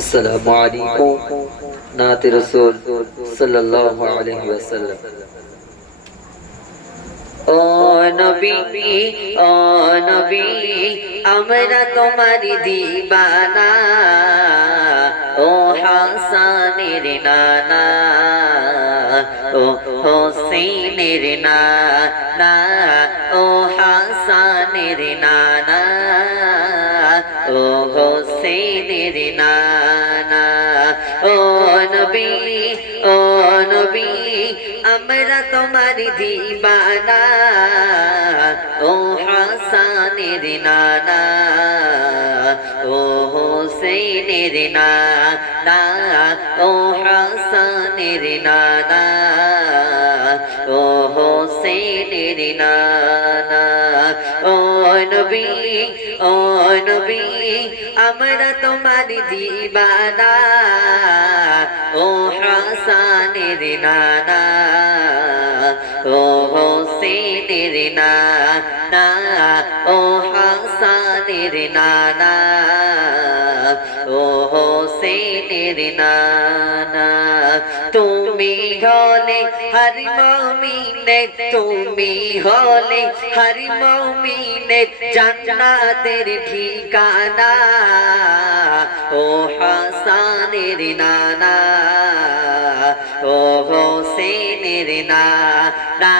अस्सलामु अलैकुम नाते रसूल सल्लल्लाहु अलैहि वसल्लम। ও নবী ও নবী আমরা তোমার দিবানা, ও হাসানের নানা, ও হোসেনের নানা, ও হাসানের নানা, ও হোসেনের নানা। ও নবী ও নবী আমরা তোমার দিবানা, ও হাসানের নানা, ও হোসেনের নানা, ও হাসানের নানা, ও হোসেনের নানা। ও নবী ও নবী আমরা তোমার দিবানা, ও হাসানের নানা, ও হোসেনের নানা, ও হাসানের নানা, ও হোসেনের নানা। তুমি হলে হর মুমিনে, তুমি হলে হর মুমিনে জান্নাতের ঠিকানা, ও হাসানের নানা, ও হোসেনের নানা,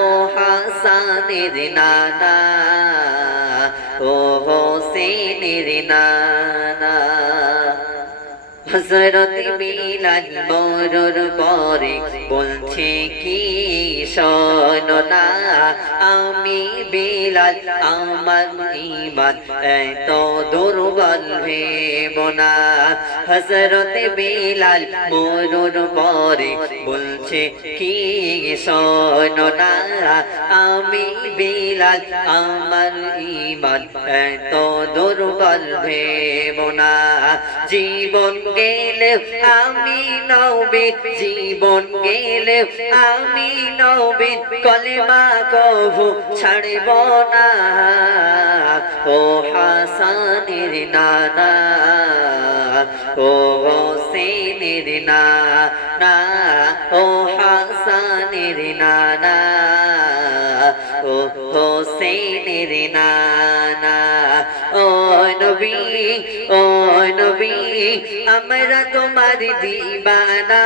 ও হাসানের নানা, ও হোসেনের নানা। হযরত বিলাল মরুর পরে বলছে কি শোনো না, আমি বিলাল আমার ঈমান এত দুর্বল ভেবো না। হযরত বিলাল মরুর পরে বলছে কি শোনো না, আমি বিলাল আমার ঈমান এত দুর্বল ভেবো না। জীবন গেলে আমি নবে, জীবন গেলে আমি নবে, কলেমা কভু ছাড়ব না, ও হাসানের নানা, ও হোসেনের নানা, ও হাসানের নানা, ও হোসেনের নানা। ও নবী ও নবী আমরা তোমার দিবানা,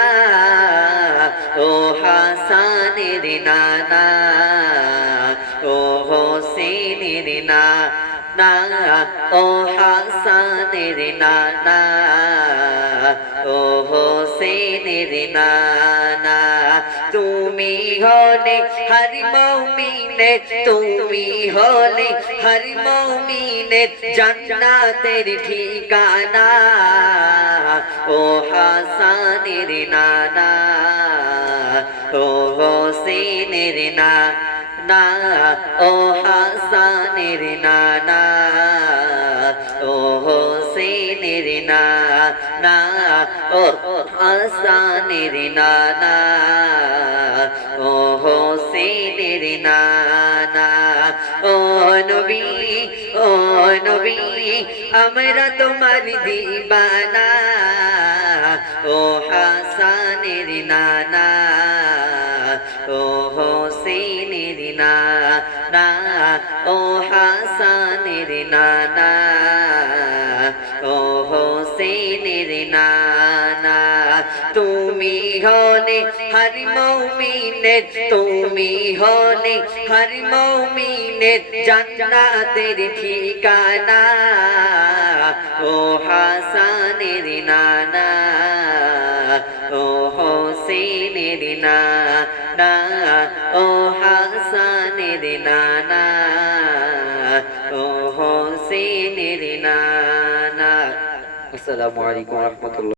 ও হাসানের নানা, ও হোসেনের নানা, ও হাসানের নানা, ও হোসেনের নানা। তুমি হলে হর মুমিনে, তুমি হলে হর মুমিনে জান্নাতের ঠিকানা, ও হাসানের নানা, ও হোসেনের নানা, ও হাসানের নানা, ও হোসেনের নানা, ও হাসানের নানা, ও হোসেনের নানা। ও নবী ও নবী আমরা তোমার দিবানা, ও হাসানের নানা, ও হোসেনের নানা, ও হাসানের নানা, ও হোসেনের নানা। তুমি হলে হর মুমিনে, তুমি হলে হর মুমিনে জান্নাতের ঠিকানা, ও হাসানের নানা, ও হোসেনের নানা, ও হাসানের নানা, ও হোসেনের নানা। আসসালামু আলাইকুম ওয়া রাহমাতুল্লাহ।